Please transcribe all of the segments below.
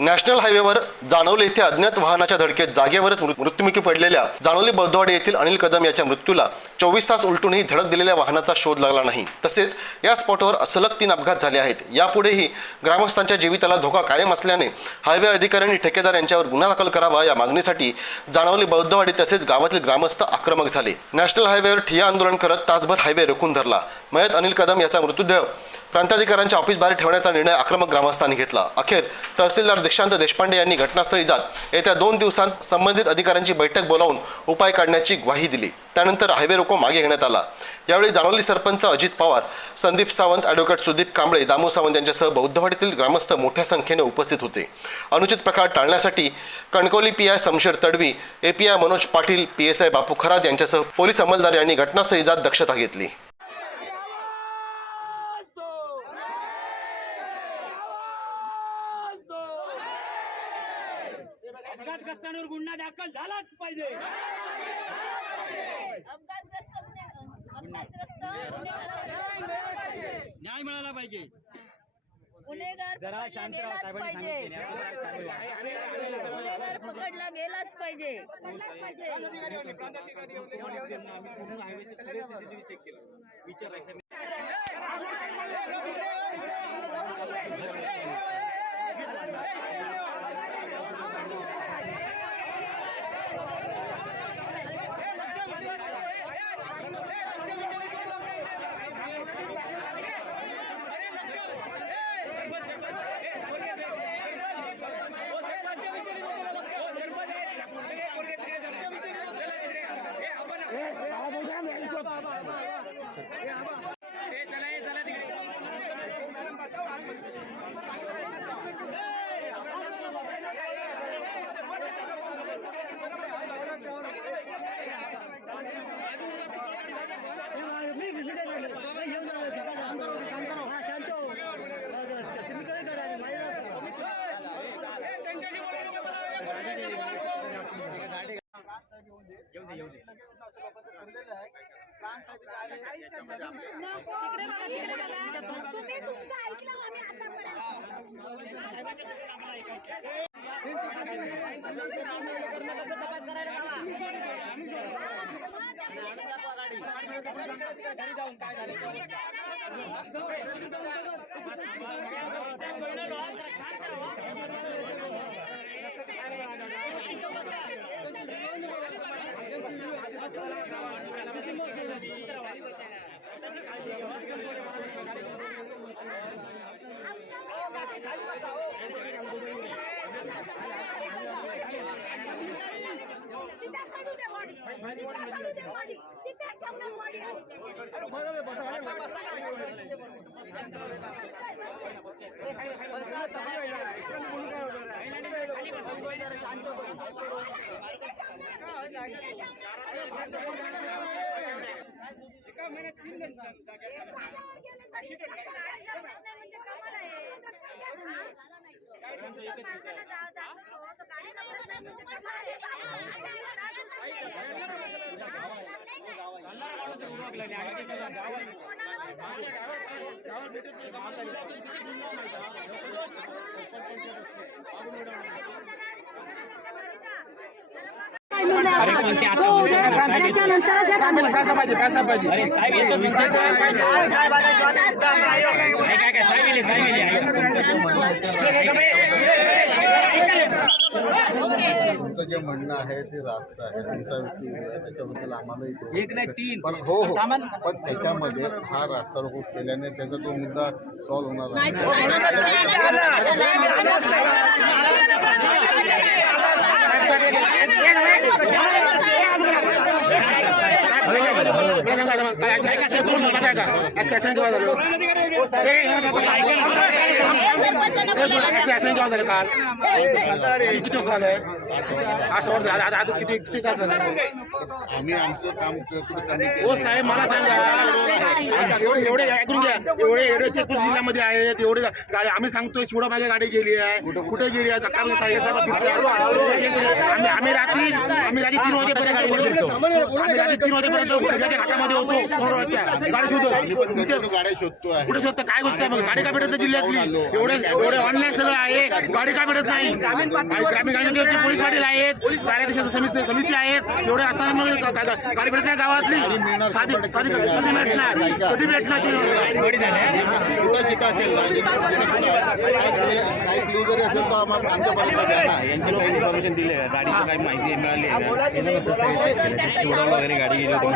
National हायवेवर जाणवली येथे अज्ञात वाहनाच्या धडकेत जागेवरच मृत्युमुखी पडलेल्या जाणवली बौद्धवाडी येथील अनिल कदम याच्या मृत्यूला 24 तास उलटूनही धडक दिलेल्या वाहनाचा शोध लागला नाही। तसेच या स्पॉटवर सलग 3 अपघात झाले आहेत। यापुढेही ग्रामस्थांच्या जीविताला धोका कायम असल्याने हायवे अधिकाऱ्यांनी ठेकेदार यांच्यावर गुन्हा दाखल करावा या मागणीसाठी जाणवली बौद्धवाडी तसेच गावातील ग्रामस्थ आक्रमक झाले। नॅशनल हायवेवर ठिय्या आंदोलन करत तासभर हायवे रोखून धरला। मयत अनिल कदम याचा मृतदेह प्रांताधिकाऱ्यांच्या ऑफिस बाहेर ठेवण्याचा निर्णय आक्रमक ग्रामस्थांनी घेतला। अखेर तहसीलदार दीक्षांत देशपांडे यांनी घटनास्थळी जात येत्या 2 दिवसांत संबंधित अधिकाऱ्यांची बैठक बोलावून उपाय काढण्याची ग्वाही दिली। त्यानंतर हायवे रोको मागे घेण्यात आला। यावेळी जाणवली सरपंच अजित पवार, संदीप सावंत, ॲडव्होकेट सुदीप कांबळे, दामू सावंत यांच्यासह बौद्धवाडीतील ग्रामस्थ मोठ्या संख्येने उपस्थित होते। अनुचित प्रकार टाळण्यासाठी कणकवली पीआय शमशेर तडवी, एपीआय मनोज पाटील, पीएसआय बापू खरात यांच्यासह पोलीस अंमलदार यांनी घटनास्थळी जात दक्षता घेतली। अपघातग्रस्तांवर गुन्हा दाखल झालाच पाहिजे। न्याय मिळाला पाहिजे। जरा शांत राहा, साहेबांनी गुन्हेगार पकडला गेलाच पाहिजे। तुम्ही तुमचं ऐकलं आम्ही तुमचं जे म्हणणं आहे ते रास्त आहे, तुमचा व्यक्ती त्याच्याबद्दल आम्हाला एक नाही 3 पण हो पण त्याच्यामध्ये हा रास्ता रोको केल्याने त्याचा तो मुद्दा सॉल्व्ह होणार आम्ही आमचं काम हो साहेब मला सांगा, एवढे ऐकून घ्या, एवढे चित्रपूर जिल्ह्यामध्ये आहेत, एवढे गाडी आम्ही सांगतोय शिवडा माझी गाडी गेली आहे, कुठे गेली आहे, आम्ही रात्री 3 वाजेपर्यंत घाटामध्ये होतो, गाडी शोधतो गाड्या शोधतो आहे। तर काय गोष्ट आहे मग? गाडी का भेटत नाही जिल्ह्यातली? एवढे ऑनलाईन सगळं आहे, गाडी का भेटत नाही? ग्रामीण गाडीचे पोलीस पाटील आहेत, कार्याध्यक्ष समिती आहेत, एवढे असताना मग गाडी भेटत नाही गावातली? साधी कधी भेटणार? कधी भेटणार? जरी असेल तर आम्हाला आमच्यापर्यंत द्या ना. यांची काही इन्फॉर्मेशन दिली आहे, गाडीची काही माहिती मिळाली आहे वगैरे गाडी गेली होती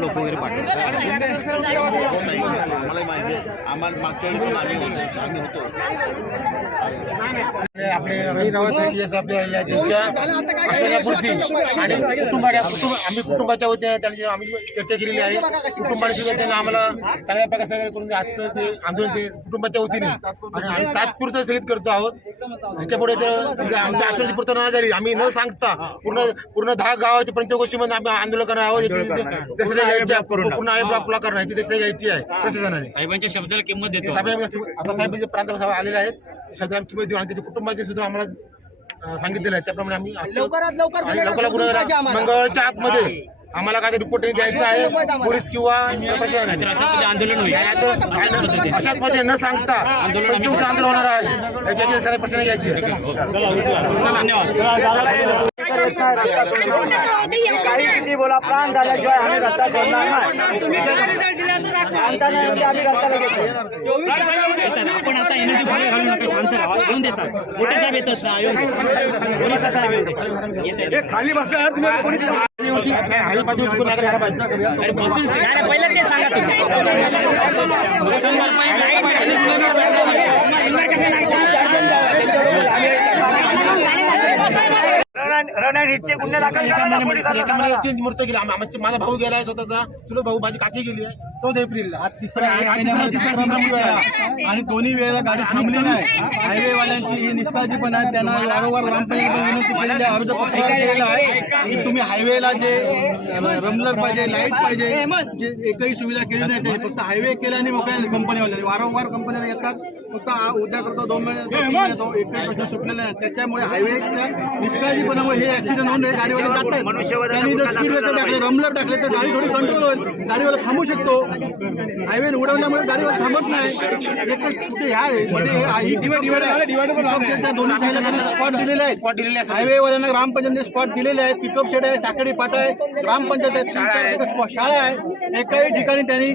लोक वगैरे पाठवले. आम्हाला माहिती आहे. आम्हाला मागच्या वेळी पण आम्ही होतो. आपले त्यांच्यापुरती आणि आम्ही कुटुंबाच्या वतीने त्यांची आम्ही चर्चा केलेली आहे. कुटुंबाच्या वतीने आम्हाला चांगल्या प्रकारे सगळं करून आजचं ते आंदोलन ते कुटुंबाच्या वतीने आणि तात्पुरतं स्थगित करतो आहोत. ह्याच्यापुढे जर आमच्या आश्वासनाची पूर्तता नाही झाली, आम्ही न सांगता पूर्ण 10 गावाची पंचकोशीमध्ये आम्ही आंदोलन करणार आहोत. दक्षता घ्यायची, पूर्ण आपला करण्याची दक्षता घ्यायची आहे प्रशासनाने. साहेबांच्या शब्दाला किंमत देतो. साहेब प्रांत साहेब आलेले आहेत, शब्दाला किंमत देऊ आणि त्याच्या कुटुंबाचे सुद्धा आम्हाला सांगितलेलं आहे. त्याप्रमाणे आम्ही लवकरात मंगळवारच्या आतमध्ये आम्हाला काय रिपोर्ट द्यायचा आहे पोलीस किंवा प्रशासनाने. आंदोलन होईल अशाच मध्ये न सांगता आंदोलन होणार आहे. याची सारे प्रश्न घ्यायचे. काही किती बोला, प्राण झाल्याशिवाय आम्ही रस्ता सोडणार नाही. आम्ही रस्त्याला घेतो. आपण आता एनर्जी फायर घालू नका, शांत राहा. घेऊन दे साहेब. मोठे साहेब येतात ना, खाली बसला पहिलं ते सांगा तुम्ही. रणनीतीचे गुन्हे दाखल मूर्त गेला. माझा भाऊ गेलाय, स्वतःचा चुलत भाऊ, माझी काकी गेली आहे 14 एप्रिलला. आणि दोन्ही वेळेला गाडी थांबली नाही. हायवेवाल्यांची ही निष्काळजीपणा आहे. त्यांना वारंवार ग्रामपंचायतीकडे विनंती केलेली आहे, अर्ज पत्र केलेला आहे की तुम्ही हायवेला जे रमलर पाहिजे, लाईट पाहिजे, जे एकही सुविधा केली नाही. त्यांनी फक्त हायवे केला आणि मोकळ्या कंपनीवाल्यांनी वारंवार कंपन्या येतात, फक्त उद्या करतो 2 महिने एकही प्रश्न सुटलेला नाही. त्याच्यामुळे हायवेच्या निष्काळजीपणामुळे हे ऍक्सिडेंट होऊन गाडीवाले जात आहेत. त्यांनी जर स्पीड ब्रेकर टाकले, रमलर टाकले तर गाडी थोडी कंट्रोल होईल, गाडीवाला थांबू शकतो. हायवे उडवल्यामुळे गाडीवर थांबत नाही. कुठे दोन्ही साईडला स्पॉट दिलेले आहेत. हायवेवाल्यांना ग्रामपंचायतीने स्पॉट दिलेले आहेत. पिकअप शेड आहे, साखळी फाटा आहे, ग्रामपंचायत आहे, शाळा आहे. एकाही ठिकाणी त्यांनी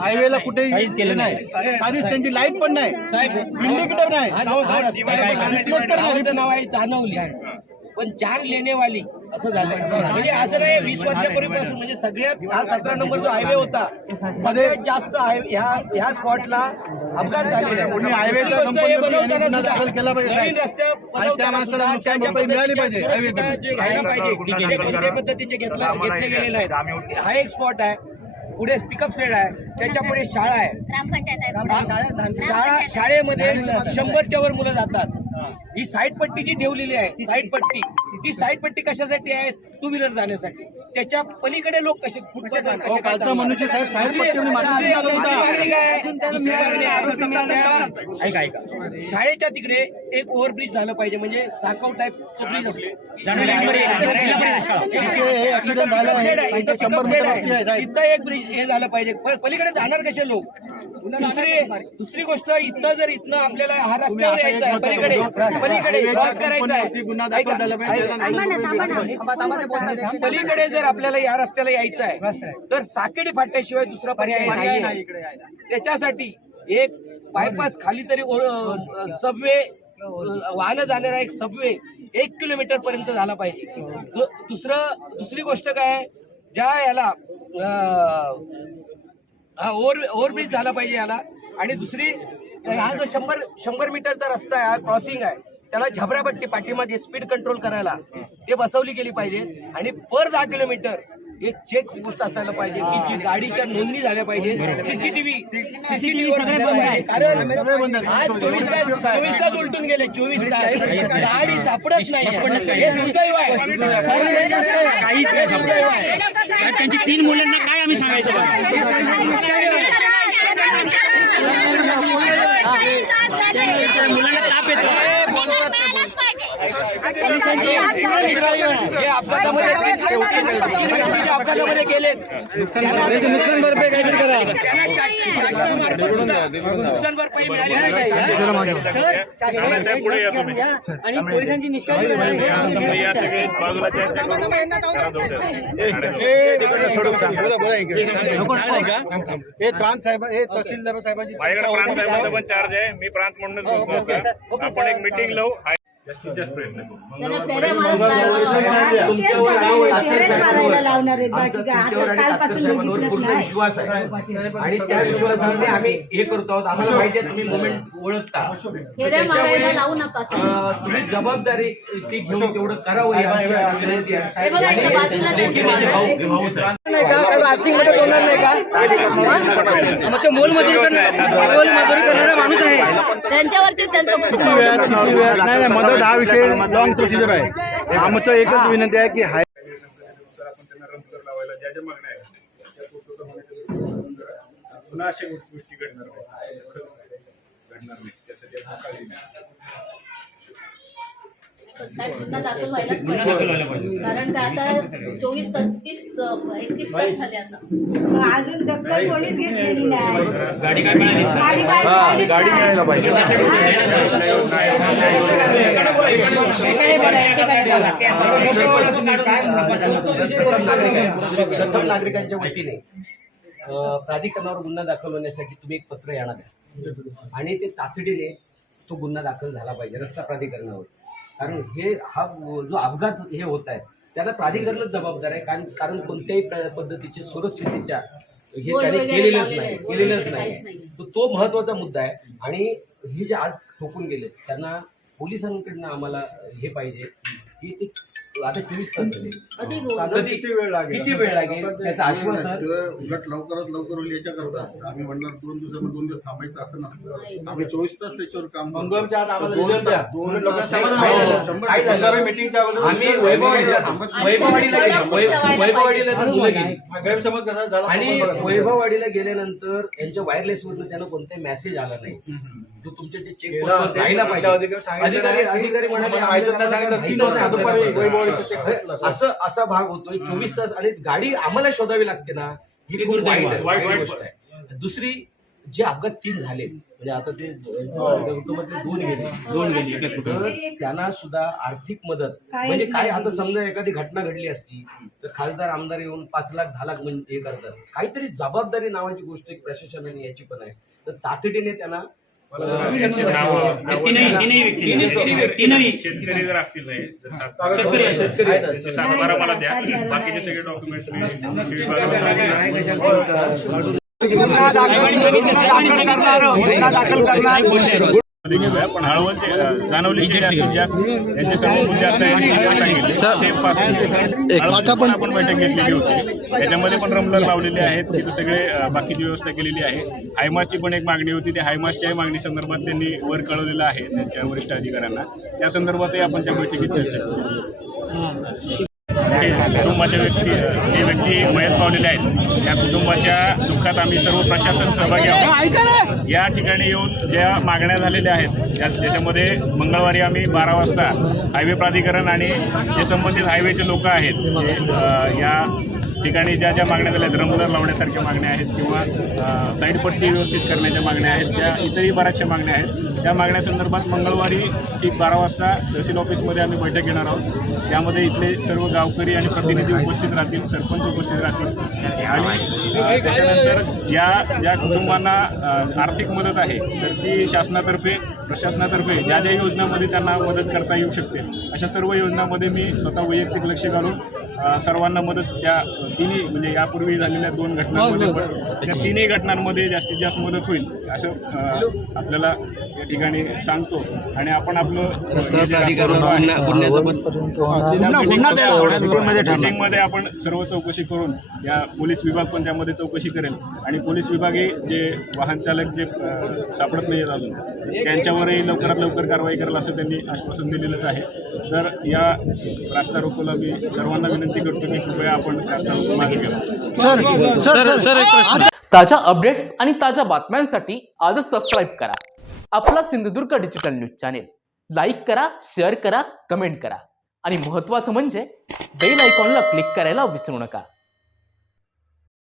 हायवेला कुठेही केलं नाही. आधीच त्यांची लाईट पण नाही, इंडिकेटर नाही, रिफ्लेक्टर नाही. नाव आहे जानवली, पण जान लेनेवाली असं झालंय. म्हणजे असं नाही 20 वर्षापूर्वीपासून, म्हणजे सगळ्यात हा 17 नंबर जो हायवे होता, सगळ्यात जास्त ह्या स्पॉटला अपघात झालेले आहेत. हायवेच्या कंपनीने गुन्हा दाखल केला पाहिजे नवीन रस्ते आणि त्या माणसाला नुकसान भरपाई मिळाली पाहिजे. हायवे जे घ्यायला पाहिजे ते कोणत्या पद्धतीचे घेतले गेलेले आहेत. हा एक स्पॉट आहे, पुढे पिकअप सेट आहे, त्याच्या पुढे शाळा आहे. शाळेमध्ये 100च्या वर मुलं जातात. ही साईड पट्टी जी ठेवलेली आहे, साईड पट्टी, ती साईड पट्टी कशासाठी आहे? 2 व्हीलर जाण्यासाठी. त्याच्या पलीकडे लोक कसे कालचा मनुष्य साहेब शाळेच्या तिकडे एक ओव्हरब्रिज झालं पाहिजे, म्हणजे साकव टाईप ब्रिज असतो. इथं एक ब्रिज हे झालं पाहिजे. पलीकडे जाणार कसे लोक? दुसरी गोष्ट, इथं जर इथनं आपल्याला हा रस्त्यावर यायचा आहे, पलीकडे क्रॉस करायचा आहे, पलीकडे जर आपल्याला या रस्त्याला यायचं आहे तर साकेडी फाट्याशिवाय दुसरा पर्याय नाही. त्याच्यासाठी एक बायपास खाली तरी सबवे, वाहनं जाणारा एक सबवे 1 किलोमीटर पर्यंत झाला पाहिजे. दुसरी गोष्ट काय, ज्या याला ओव्हरब्रिज झाला पाहिजे याला. आणि दुसरी, हा जो 100 मीटरचा रस्ता आहे, हा क्रॉसिंग आहे, त्याला झबरापट्टी पाठीमागे स्पीड कंट्रोल करायला ते बसवली गेली पाहिजे. आणि पर 10 किलोमीटर एक चेक पोस्ट असायला पाहिजे की जी गाडीच्या नोंदणी झाल्या पाहिजे. सीसीटीव्ही कारण आज 24 तास उलटून गेले, 24 तास गाडी सापडत नाही. हे दुर्दैव आहे. त्यांची 3 मुलांना काय आम्ही सांगायचं? मुलांना ताप येतो. अपघातामध्ये गेले नुकसान भरपाई काहीतरी करा. नुकसान भरपाई मिळाली आणि पोलिसांची निष्काळजी प्रांत साहेब हे तहसीलदार साहेबांची प्रांत साहेबांचा पण चार्ज आहे. मी प्रांत म्हणूनच बोलतो आता. आपण एक मिटिंग लावू. जास्तीत जास्त प्रयत्न करू. पूर्ण विश्वास आहे आणि त्या विश्वासाने आम्ही हे करतो आहोत. आम्हाला माहिती आहे तुम्ही मोमेंट ओळखता. तुम्ही जबाबदारी ती घेऊन तेवढं करावं याची विनंती आहे. देखील माझे भाऊ साहेब आर्थिक मदत होणार नाही का? मग ते मोलमजुरी करणारा माणूस आहे. त्यांच्यावरती त्यांचं नाही मदत हा विषय लॉंग प्रोसिजर आहे. आमचं एकच विनंती आहे की हाय आपण त्यांना रमकर लावायला ज्या ज्या मागण्या आहेत त्या पूर्तता होण्यासाठी पुन्हा अशा गोष्टी घडणार नाही. त्यासाठी आपण काळजी घ्या. गुन्हा दाखल व्हायलाच पाहिजे. कारण का आता 24 31 तास झाले आता. अजून दखल कोणीच घेतलेली नाही. गाडी काय मिळाली? गाडी मिळायला पाहिजे. प्रथम नागरिकांच्या वतीने प्राधिकरणावर गुन्हा दाखल होण्यासाठी तुम्ही एक पत्र येणार आहे आणि ते तातडीने तो गुन्हा दाखल झाला पाहिजे रस्ता प्राधिकरणावर. कारण हा जो अपघात हे होत आहे त्याला प्राधिकरणच जबाबदार आहे. कारण कोणत्याही पद्धतीचे सुरक्षिततेच्या हे त्याने केलेलंच नाही. तो महत्त्वाचा मुद्दा आहे. आणि हे जे आज ठोकून गेले त्यांना पोलिसांकडनं आम्हाला हे पाहिजे की ते आता 24 तास झाले. किती वेळ लागेल त्याचं आश्वासन. उलट लवकरात लवकर होईल याच्याकरता असतं. आम्ही म्हणणार 2 दिवसामध्ये 2 दिवस थांबायचं असं नसतं. आम्ही 24 तास त्याच्यावर काम करतो. आम्ही आणि वैभववाडीला गेल्यानंतर यांच्या वायरलेसवरनं त्यांना कोणताही मेसेज आला नाही. तो तुमच्या ते चेक पोस्ट राहिला पाहिजे. अधिकारी असा भाग होतोय 24 तास. आणि गाडी आम्हाला शोधावी लागते ना, ही खूप वाईट गोष्ट आहे. दुसरी जे अपघात 3 झाले म्हणजे आता ते कुटुंबातले 2 गेले तर त्यांना सुद्धा आर्थिक मदत म्हणजे काय. आता समजा एखादी घटना घडली असती तर खासदार आमदार येऊन 5 लाख 10 लाख म्हणजे हे करतात. काहीतरी जबाबदारी नावाची गोष्ट एक प्रशासनाने याची पण आहे. तर तातडीने त्यांना शेतकरी जर असतील नाही त्याचे सातबारा मला द्या. बाकीचे सगळे डॉक्युमेंट्स पण हळवलचे जाणवलीचे जास्तीत जास्त यांचे सर्व मुद्दे आता आपण बैठक घेतलेली होती. त्याच्यामध्ये पण रमलर लावलेले आहेत. तिथे सगळे बाकीची व्यवस्था केलेली आहे. हायमासची पण एक मागणी होती. त्या हायमासच्या मागणी संदर्भात त्यांनी वर कळवलेलं आहे त्यांच्या वरिष्ठ अधिकाऱ्यांना. त्या संदर्भातही आपण त्या बैठकीत चर्चा करू. कुटुंबाच्या जे व्यक्ती मयत पावलेले आहेत त्या कुटुंबाच्या दुःखात आम्ही सर्व प्रशासन सहभागी आहोत. या ठिकाणी येऊन ज्या मागण्या झालेल्या आहेत त्याच्यामध्ये मंगळवारी आम्ही 12 वाजता हायवे प्राधिकरण आणि जे संबंधित हायवेचे लोक आहेत जे या ठिकाणी ज्या ज्या मागण्या झाल्या आहेत, रमदार लावण्यासारख्या मागण्या आहेत किंवा साईडपट्टी व्यवस्थित करण्याच्या मागण्या आहेत, ज्या इतरही बऱ्याचशा मागण्या आहेत, त्या मागण्यासंदर्भात मंगळवारी ठीक 12 वाजता तहसील ऑफिसमध्ये आम्ही बैठक घेणार आहोत. त्यामध्ये इथले सर्व गावकरी आणि प्रतिनिधी उपस्थित राहतील, सरपंच उपस्थित राहतील आणि त्याच्यानंतर ज्या कुटुंबांना आर्थिक मदत आहे तर ती शासनातर्फे प्रशासनातर्फे ज्या ज्या योजनांमध्ये त्यांना मदत करता येऊ शकते अशा सर्व योजनांमध्ये मी स्वतः वैयक्तिक लक्ष घालून सर्वांना मदत त्या तिन्ही म्हणजे यापूर्वी झालेल्या 2 घटनांमध्ये पण त्या तिन्ही घटनांमध्ये जास्तीत जास्त मदत होईल असं आपल्याला या ठिकाणी सांगतो. आणि आपण आपलं मीटिंगमध्ये आपण सर्व चौकशी करून या पोलीस विभाग पण त्यामध्ये चौकशी करेल आणि पोलीस विभागही जे वाहन चालक जे सापडत नाही अजून त्यांच्यावरही लवकरात लवकर कारवाई करेल असं त्यांनी आश्वासन दिलेलंच आहे. तर या रास्ता रोकोला मी सर्वांना विनंती करतो की कृपया आपण रास्ता रोको मागे घ्या. ताज्या अपडेट्स आणि ताज्या बातम्यांसाठी आजच सबस्क्राईब करा आपला Sindhudurg digital news channel. Like करा, शेअर करा, कमेंट करा आणि महत्त्वाचं म्हणजे बेल आयकॉनला क्लिक करायला विसरू नका.